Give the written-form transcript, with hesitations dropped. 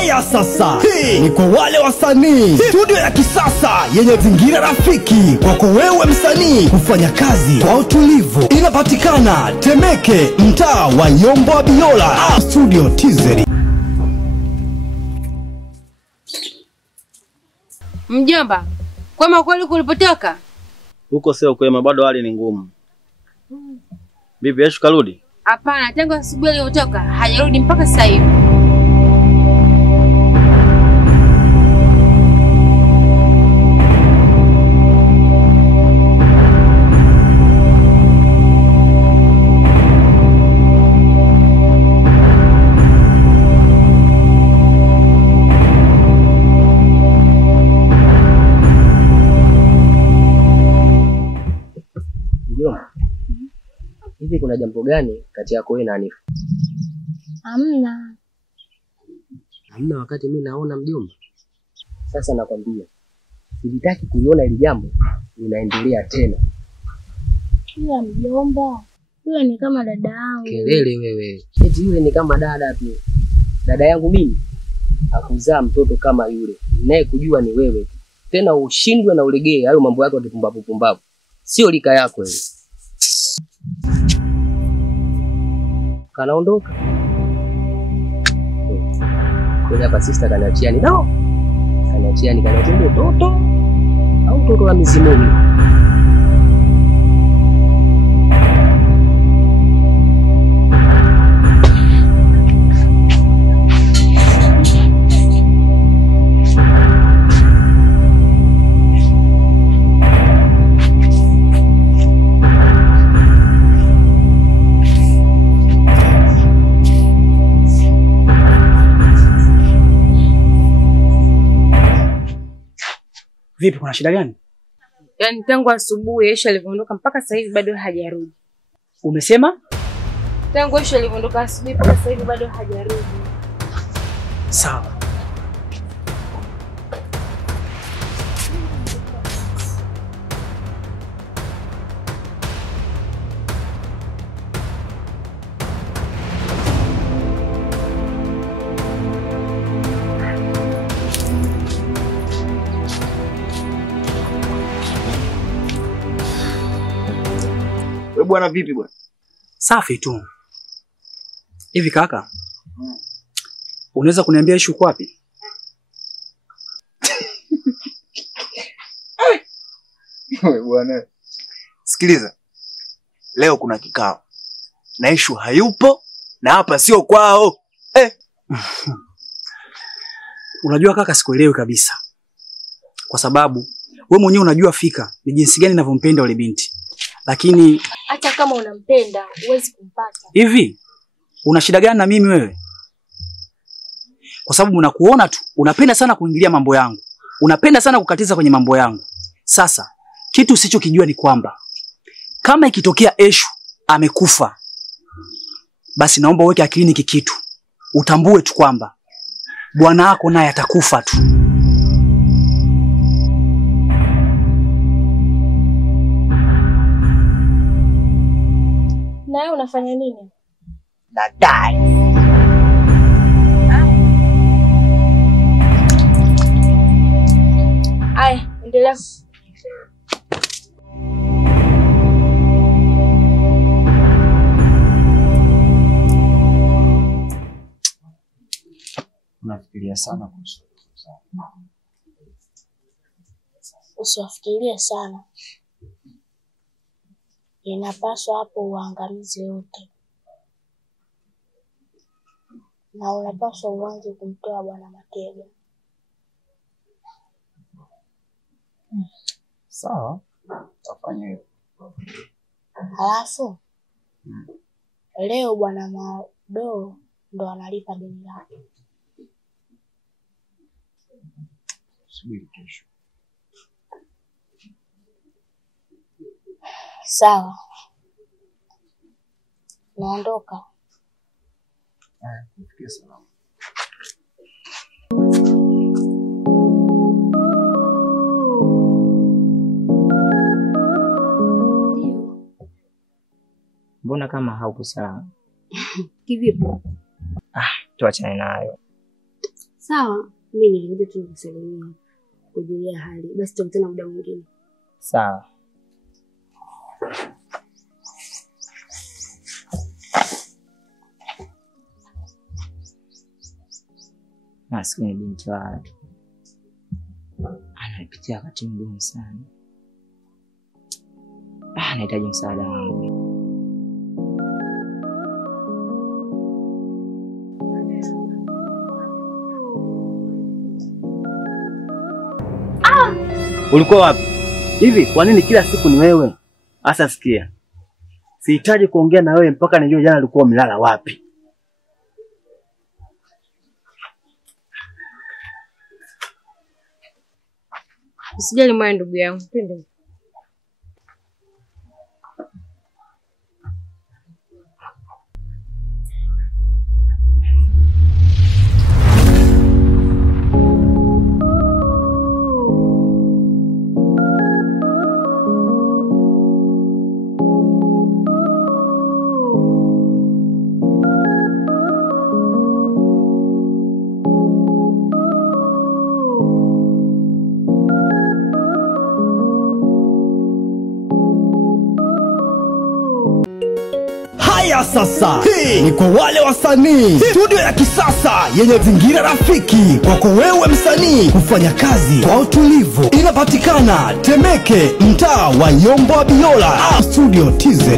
Haya sasa, hii ni kwa wale wasanii. Studio ya kisasa yenye zingira rafiki kwako wewe msanii kufanya kazi kwa utulivu. Inapatikana Temeke, mtaa wa Yombo Abiola. Studio TZ. Mjomba, kwema kweli kulipotoka? Huko sio kwema, bado hali ni ngumu. Bibi Eshu karudi? Hapana, tangu asubuhi aliyotoka hajarudi mpaka sasa hivi. Hivi kuna jambo gani kati yako wewe na Hanifa? Hamna. Hamna wakati mimi naona mjomba. Sasa nakwambia, sitaki kuiona ile jambo linaendelea tena. Yule mjomba, yule ni kama dada yangu. Kelele wewe. Eti yule ni kama dada tu. Dada yangu mimi hakuzaa mtoto kama yule. Naye kujua ni wewe. Tena ushindwe na ulegee hayo mambo yako ya pumbavu. Sio lika yako wewe. Kanaondoka. Kwa hapa sister kanachiani nao. Kanachiani mtoto au mtoto wa misimuni. Vipi, kuna shida gani? Yaani tangu asubuhi Eshu alivyoondoka mpaka sasa hivi bado hajarudi. Umesema? Tangu Eshu alivyoondoka asubuhi mpaka sasa hivi bado hajarudi. Sawa. Wewe bwana vipi bwana? Safi tu. Hivi kaka, unaweza kuniambia Eshu uko wapi? Wewe bwana. Sikiliza. Leo kuna kikao. Na Eshu hayupo na hapa sio kwao. Unajua kaka, sikuelewi kabisa. Kwa sababu wewe mwenyewe unajua fika ni jinsi gani ninavyompenda yule binti. Lakini Hata kama unampenda, huwezi kumpata. hivi una shida gani na mimi wewe? Kwa sababu nakuona tu unapenda sana kuingilia mambo yangu. Unapenda sana kukatiza kwenye mambo yangu. Sasa kitu usichokijua ni kwamba kama ikitokea Eshu amekufa, basi naomba uweke akilini kikitu. Utambue tu kwamba bwana wako naye atakufa tu. Na wewe unafanya nini? Nadai. Aya, endelea. Unafikiria sana kuhusu. Usiwafikirie sana. Inapaswa hapo uangamize yote. Na unapaswa uanze kumtoa Bwana Matega. Sawa. Tafanya hivyo. Halafu leo Bwana Mado ndo analipa deni lake. Subiri kesho. Sawa. Naondoka. Kufikia salama. Mbona kama hauko sawa? Kivipi? Tuachane nayo. Sawa, mimi nilikuja tu kusalimia, kujulia hali. Basi tutakutana muda mwingine. Sawa. Maskini binti watu anapitia wakati mgumu sana. Anahitaji msaada wangu. Ulikuwa wapi? Hivi kwa nini kila siku ni wewe? Asa sikia. Sihitaji kuongea na wewe mpaka nijue jana ulikuwa umelala wapi. Usijali moyo ndugu yangu. Twende. Haya sasa, hii ni kwa wale wasanii. Studio ya kisasa yenye zingira rafiki kwako wewe msanii kufanya kazi kwa utulivu. Inapatikana Temeke, mtaa wa Yombo Biola. Studio TZ.